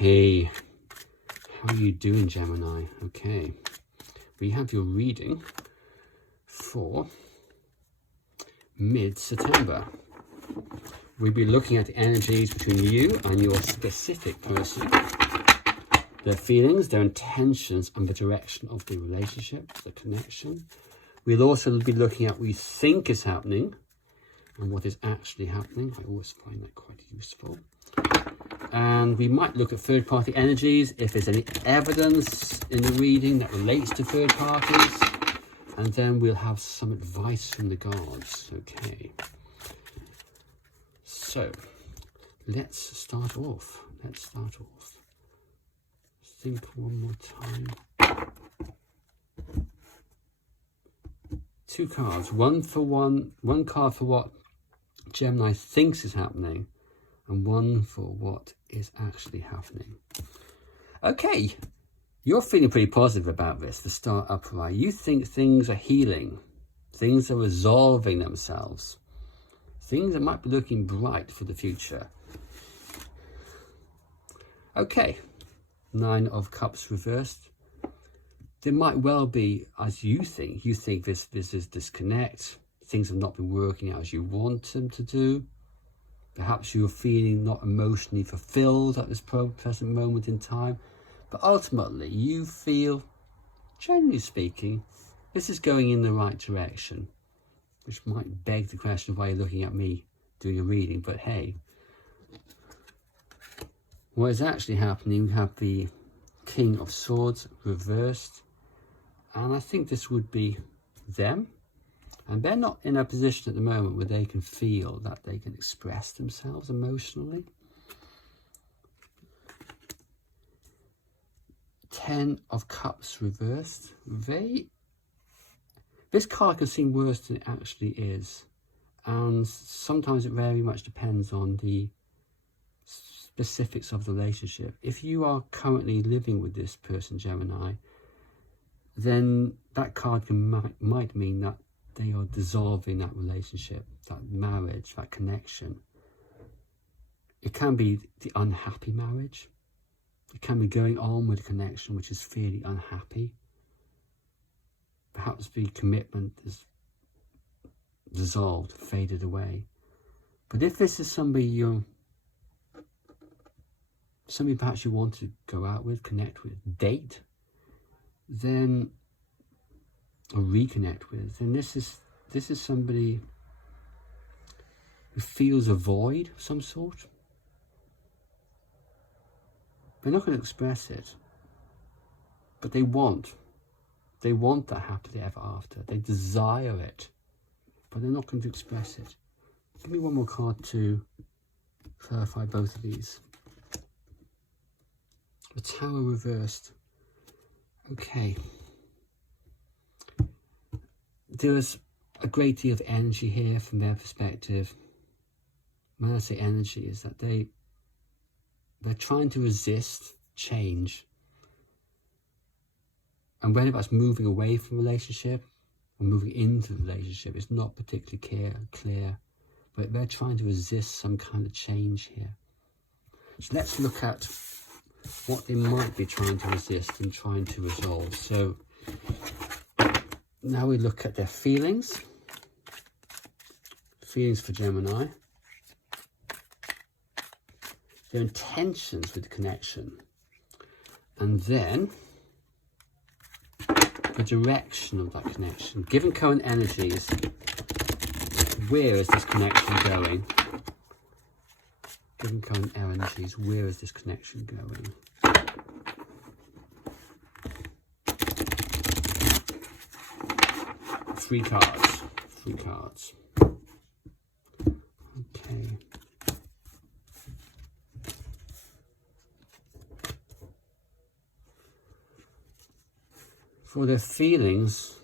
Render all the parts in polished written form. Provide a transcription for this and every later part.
Hey, how are you doing, Gemini? Okay, we have your reading for mid-September. We'll be looking at the energies between you and your specific person, their feelings, their intentions, and the direction of the relationship, the connection. We'll also be looking at what we think is happening and what is actually happening. I always find that quite useful. And we might look at third-party energies, if there's any evidence in the reading that relates to third parties. And then we'll have some advice from the gods. Okay. So, let's start off. Think one more time. 2 cards. One card for what Gemini thinks is happening, and one for what is actually happening. Okay, you're feeling pretty positive about this, the star upright. You think things are healing, things are resolving themselves, things that might be looking bright for the future. Okay, 9 of Cups reversed. There might well be, as you think this is disconnect, things have not been working out as you want them to do. Perhaps you're feeling not emotionally fulfilled at this present moment in time. But ultimately, you feel, generally speaking, this is going in the right direction. Which might beg the question of why you're looking at me doing a reading. But hey, what is actually happening, we have the King of Swords reversed. And I think this would be them. And they're not in a position at the moment where they can feel that they can express themselves emotionally. 10 of Cups reversed. This card can seem worse than it actually is. And sometimes it very much depends on the specifics of the relationship. If you are currently living with this person, Gemini, then that card might mean that they are dissolving that relationship, that marriage, that connection. It can be the unhappy marriage. It can be going on with a connection which is fairly unhappy. Perhaps the commitment is dissolved, faded away. But if this is somebody perhaps you want to go out with, connect with, date, then or reconnect with, then this is somebody who feels a void of some sort. They're not going to express it, but they want that happily ever after. They desire it, but they're not going to express it. Give me one more card to clarify both of these. The Tower reversed. Okay. There's a great deal of energy here from their perspective. When I say energy, is that they're trying to resist change. And whether that's moving away from a relationship or moving into the relationship, it's not particularly clear. But they're trying to resist some kind of change here. So let's look at what they might be trying to resist and trying to resolve. So now we look at their feelings. Feelings for Gemini. Their intentions with the connection. And then the direction of that connection. Given current energies, where is this connection going? Given current energies, where is this connection going? Three cards. Okay. For their feelings,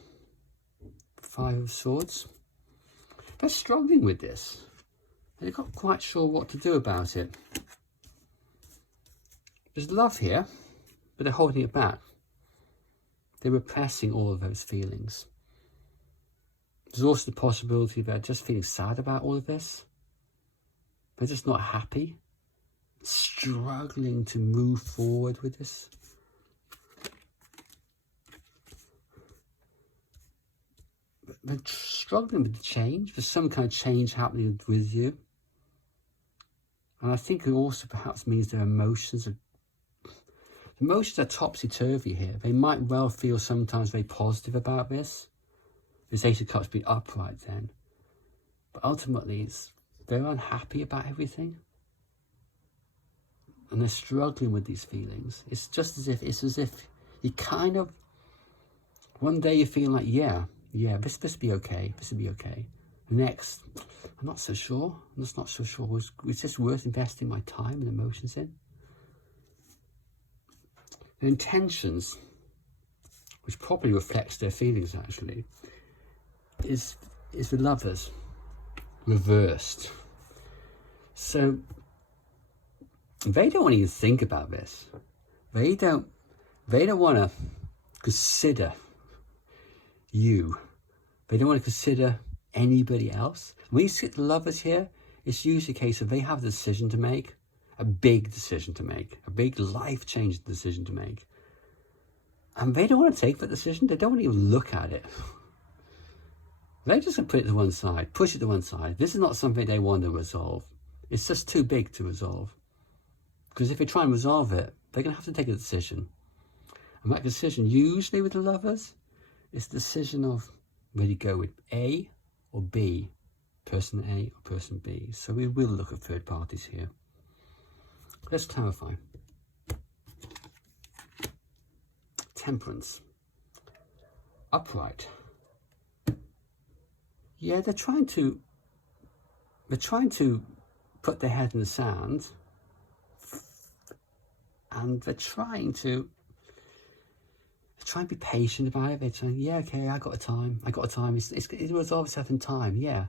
5 of Swords. They're struggling with this. They're not quite sure what to do about it. There's love here, but they're holding it back. They're repressing all of those feelings. There's also the possibility they're just feeling sad about all of this. They're just not happy. struggling to move forward with this. They're struggling with the change. There's some kind of change happening with you. And I think it also perhaps means their emotions are topsy-turvy here. They might well feel sometimes very positive about this. This Ace of Cups being upright then. But ultimately, they're unhappy about everything. And they're struggling with these feelings. It's as if you kind of, one day you're feeling like, yeah, this will be okay. This will be okay. The next, I'm not so sure. I'm just not so sure. It's just worth investing my time and emotions in. Their intentions, which probably reflects their feelings actually, is the Lovers reversed. So they don't want to even think about this. They don't want to consider you. They don't want to consider anybody else. When you see the Lovers here, it's usually a case of they have a decision to make, a big decision to make, a big life-changing decision to make. And they don't want to take that decision. They don't want to even look at it. They're just going to put it to one side, push it to one side. This is not something they want to resolve. It's just too big to resolve. Because if they try and resolve it, they're going to have to take a decision. And that decision, usually with the Lovers, is the decision of whether you go with A or B, person A or person B. So we will look at third parties here. Let's clarify. Temperance. Upright. Yeah, they're trying to put their head in the sand, and they're trying to be patient about it. They're trying, yeah, okay, I got time. It resolves itself in time. Yeah,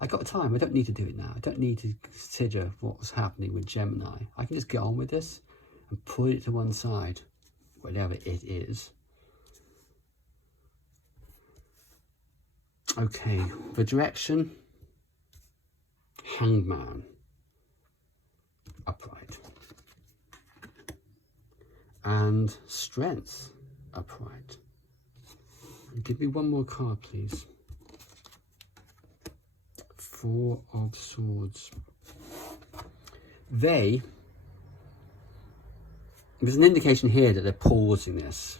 I got time. I don't need to do it now. I don't need to consider what was happening with Gemini. I can just get on with this and put it to one side, whatever it is. Okay, the direction, Hangman, upright, and strength, upright. And give me one more card, please. Four of Swords. There's an indication here that they're pausing this.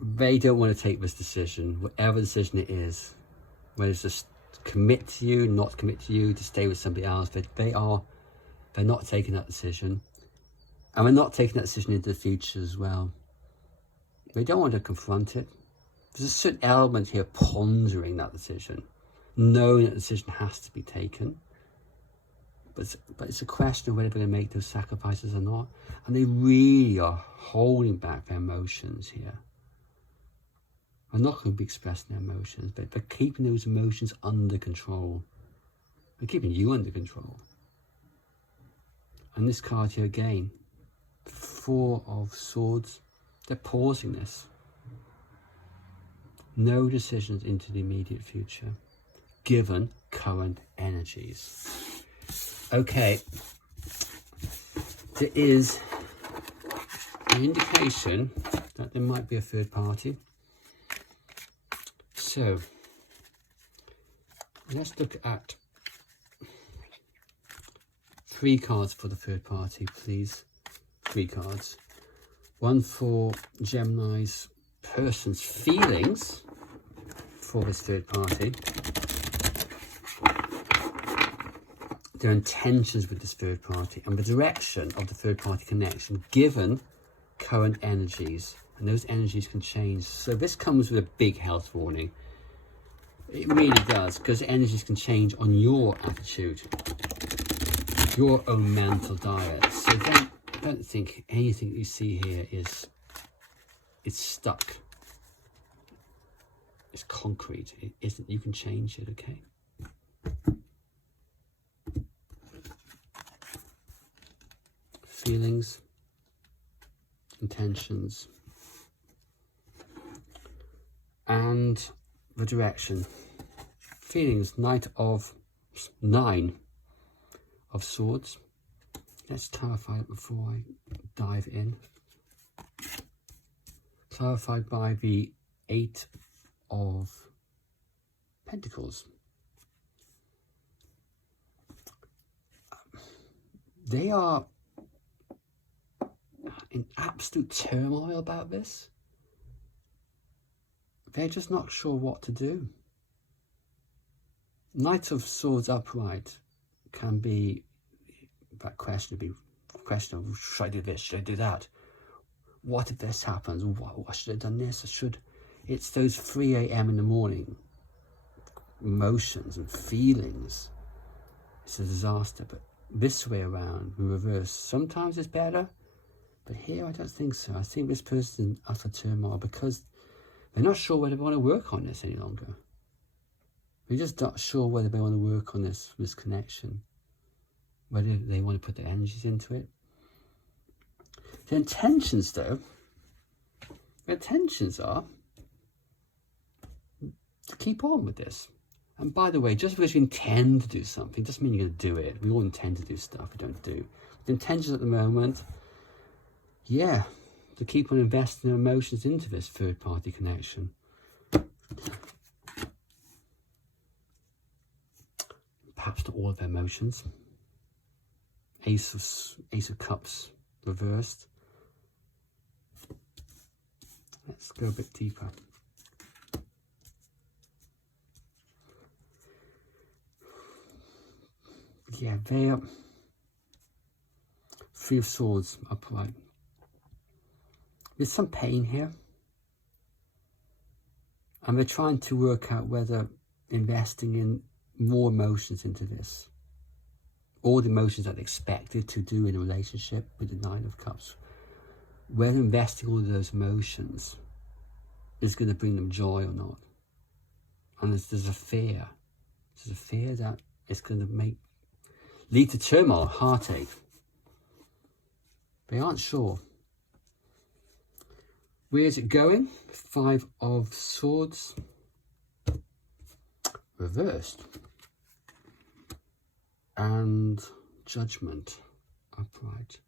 They don't want to take this decision, whatever decision it is, whether it's just commit to you, not commit to you, to stay with somebody else. They're not taking that decision. And we're not taking that decision into the future as well. They don't want to confront it. There's a certain element here pondering that decision, knowing that the decision has to be taken. But it's a question of whether they're going to make those sacrifices or not. And they really are holding back their emotions here. They're not going to be expressing their emotions, but they're keeping those emotions under control. They're keeping you under control. And this card here again, Four of Swords, they're pausing this. No decisions into the immediate future, given current energies. Okay, there is an indication that there might be a third party. So, let's look at 3 cards for the third party, please. 3 cards. One for Gemini's person's feelings for this third party. Their intentions with this third party and the direction of the third party connection given current energies. And those energies can change. So this comes with a big health warning. It really does, because energies can change on your attitude, your own mental diet. So don't think anything you see here is stuck. It's concrete. It isn't. You can change it, okay? Feelings, intentions, and the direction. Feelings, 9 of Swords, Let's clarify it before I dive in. Clarified by the 8 of Pentacles. They are in absolute turmoil about this. They're just not sure what to do. Knight of Swords upright can be that question. Would be a question of, should I do this? Should I do that? What if this happens? What should I have done this? It's those 3 a.m. in the morning emotions and feelings. It's a disaster. But this way around, in reverse, sometimes it's better. But here, I don't think so. I think this person's in utter turmoil because they're not sure whether they want to work on this any longer. They're just not sure whether they want to work on this connection, whether they want to put their energies into it. The intentions, though, the intentions are to keep on with this. And by the way, just because you intend to do something doesn't mean you're going to do it. We all intend to do stuff we don't do. The intentions at the moment, yeah, to keep on investing their emotions into this third-party connection. Perhaps not all of their emotions. Ace of Cups reversed. Let's go a bit deeper. Yeah, they are 3 of Swords upright. There's some pain here. And they're trying to work out whether investing in more emotions into this, all the emotions that they expected to do in a relationship with the 9 of Cups, whether investing all of those emotions is going to bring them joy or not. And there's a fear. There's a fear that it's going to lead to turmoil, heartache. They aren't sure. Where is it going? 5 of Swords reversed. And Judgment upright.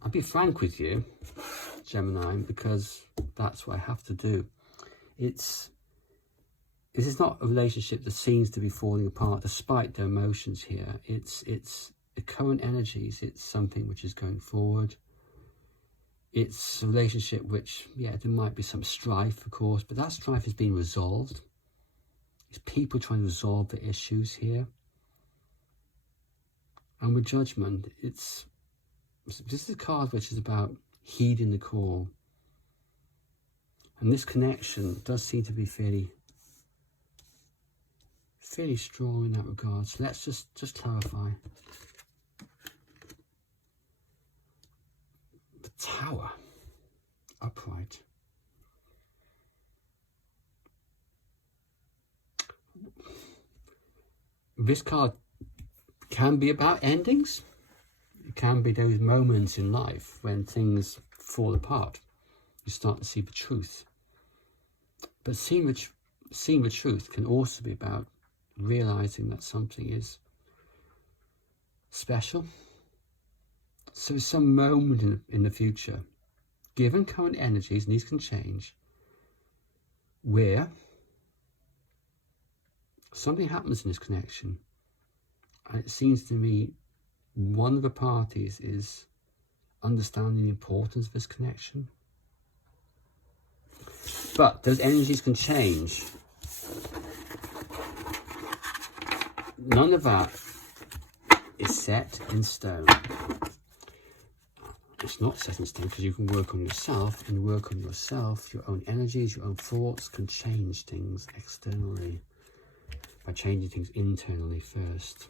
I'll be frank with you, Gemini, because that's what I have to do. This is not a relationship that seems to be falling apart despite the emotions here. It's the current energies. It's something which is going forward. It's a relationship which, yeah, there might be some strife, of course, but that strife is being resolved. It's people trying to resolve the issues here. And with Judgment, this is a card which is about heeding the call. And this connection does seem to be fairly strong in that regard. So let's just clarify. The Tower upright. This card can be about endings. It can be those moments in life when things fall apart. You start to see the truth. But seeing the truth can also be about realizing that something is special. So some moment in the future, given current energies, and these can change, where something happens in this connection, and it seems to me one of the parties is understanding the importance of this connection. But those energies can change. None of that is set in stone. It's not set in stone because you can work on yourself, and work on yourself, your own energies, your own thoughts can change things externally by changing things internally first.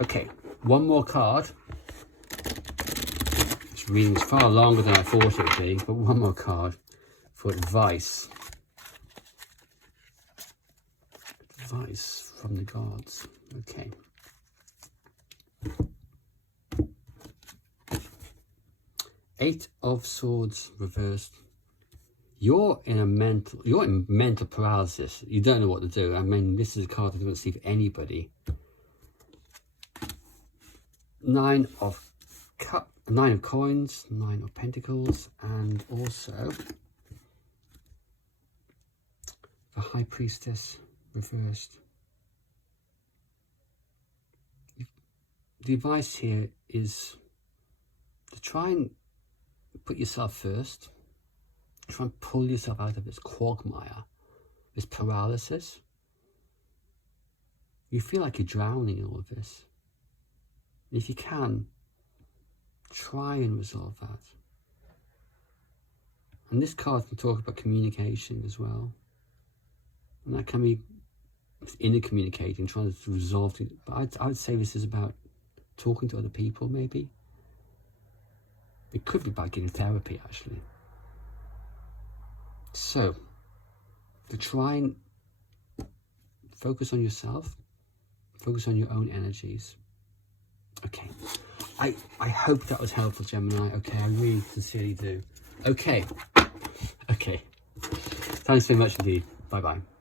Okay, one more card. This reading is far longer than I thought it would be, but one more card for advice. Advice from the gods. Okay. Eight of Swords reversed. You're in mental paralysis. You don't know what to do. I mean, this is a card I don't see for anybody. Nine of Coins, Nine of Pentacles, and also the High Priestess reversed. The advice here is to try and put yourself first. Try and pull yourself out of this quagmire, this paralysis. You feel like you're drowning in all of this. If you can, try and resolve that. And this card can talk about communication as well. And that can be inner communicating, trying to resolve things. But I would say this is about talking to other people, maybe. It could be about getting therapy, actually. So, to try and focus on yourself, focus on your own energies. Okay, I hope that was helpful, Gemini. Okay, I really sincerely do. Okay. Thanks so much indeed. Bye-bye.